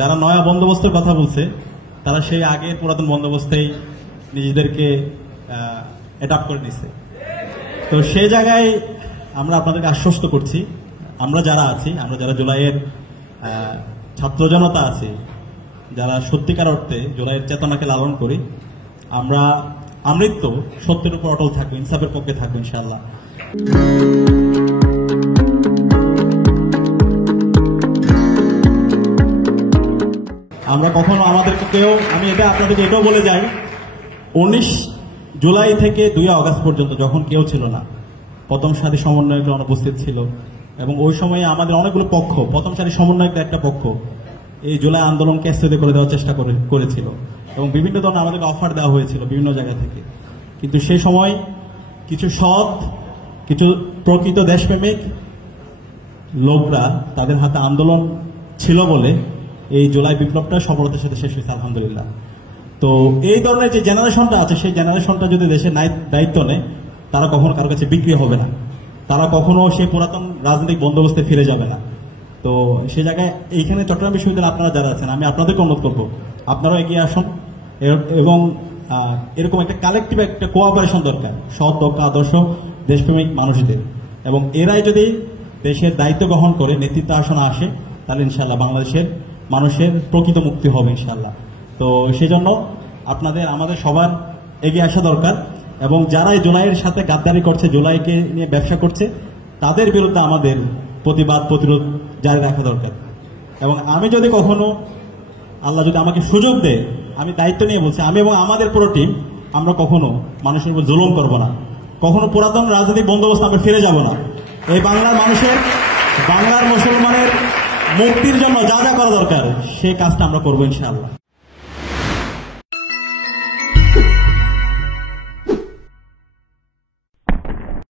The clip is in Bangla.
যারা নয়া বন্দোবস্তের কথা বলছে তারা সেই আগের পুরাতন বন্দোবস্তেই নিজেদেরকে অ্যাডাপ্ট করে নিছে। তো সেই জায়গায় আমরা আপনাদেরকে আশ্বস্ত করছি, আমরা যারা আছি, আমরা যারা জুলাইয়ের ছাত্র জনতা আছি, যারা সত্যিকার অর্থে জুলাইয়ের চেতনাকে লালন করি, আমরা আমৃত্য সত্যের উপর অটল থাকবো, ইনসাফের পক্ষে থাকবো ইনশাআল্লাহ। আমরা কখনো আমাদেরকে কেউ, আমি এটা আপনাদেরকে এটাও বলে যাই, 19 জুলাই থেকে 2 আগস্ট পর্যন্ত যখন কেউ ছিল না, প্রথম সারি সমন্বয়করা অনুপস্থিত ছিল এবং ওই সময়ে আমাদের অনেকগুলো পক্ষ, প্রথম সারি সমন্বয়করা একটা পক্ষ এই জুলাই আন্দোলনকে স্থগিত করে দেওয়ার চেষ্টা করেছিল এবং বিভিন্ন ধরনের আমাদেরকে অফার দেওয়া হয়েছিল বিভিন্ন জায়গা থেকে। কিন্তু সেই সময় কিছু সৎ, কিছু প্রকৃত দেশপ্রেমিক লোকরা, তাদের হাতে আন্দোলন ছিল বলে এই জুলাই বিপ্লবটা সফলতার সাথে শেষ হয়েছে আলহামদুলিল্লাহ। তো এই ধরনের যে জেনারেশনটা আছে, সেই জেনারেশনটা যদি দেশের দায়িত্ব নেয়, তারা কখনো কারো কাছে বিক্রি হবে না, তারা কখনো সেই পুরাতন রাজনৈতিক বন্দোবস্তে ফিরে যাবে না। তো সে জায়গায় এইখানে চট্টগ্রাম বিশ্ববিদ্যালয়ে আপনারা যারা আছেন, আমি আপনাদেরকে অনুরোধ করবো আপনারাও এগিয়ে আসুন এবং এরকম একটা কালেকটিভ একটা কোঅপারেশন দরকার সৎ, দক্ষ, আদর্শ দেশপ্রেমিক মানুষদের, এবং এরাই যদি দেশের দায়িত্ব গ্রহণ করে নেতৃত্ব আসনে আসে, তাহলে ইনশাল্লাহ বাংলাদেশের মানুষের প্রকৃত মুক্তি হবে ইনশাল্লাহ। তো সেজন্য আপনাদের, আমাদের সবার এগিয়ে আসা দরকার এবং যারা এই জুলাইয়ের সাথে গাদ্দারি করছে, জুলাইকে নিয়ে ব্যবসা করছে, তাদের বিরুদ্ধে আমাদের প্রতিবাদ, প্রতিরোধ জারি রাখা দরকার। এবং আমি যদি কখনো, আল্লাহ যদি আমাকে সুযোগ দেয়, আমি দায়িত্ব নিয়ে বলছি, আমি এবং আমাদের পুরো টিম, আমরা কখনো মানুষের উপর জুলুম করবো না, কখনো পুরাতন রাজনৈতিক বন্দোবস্ত আমরা ফিরে যাব না। এই বাংলার মানুষের, বাংলার মুসলমানের মুক্তির জন্য যা যা করা দরকার সেই কাজটা আমরা করবো ইনশাআল্লাহ।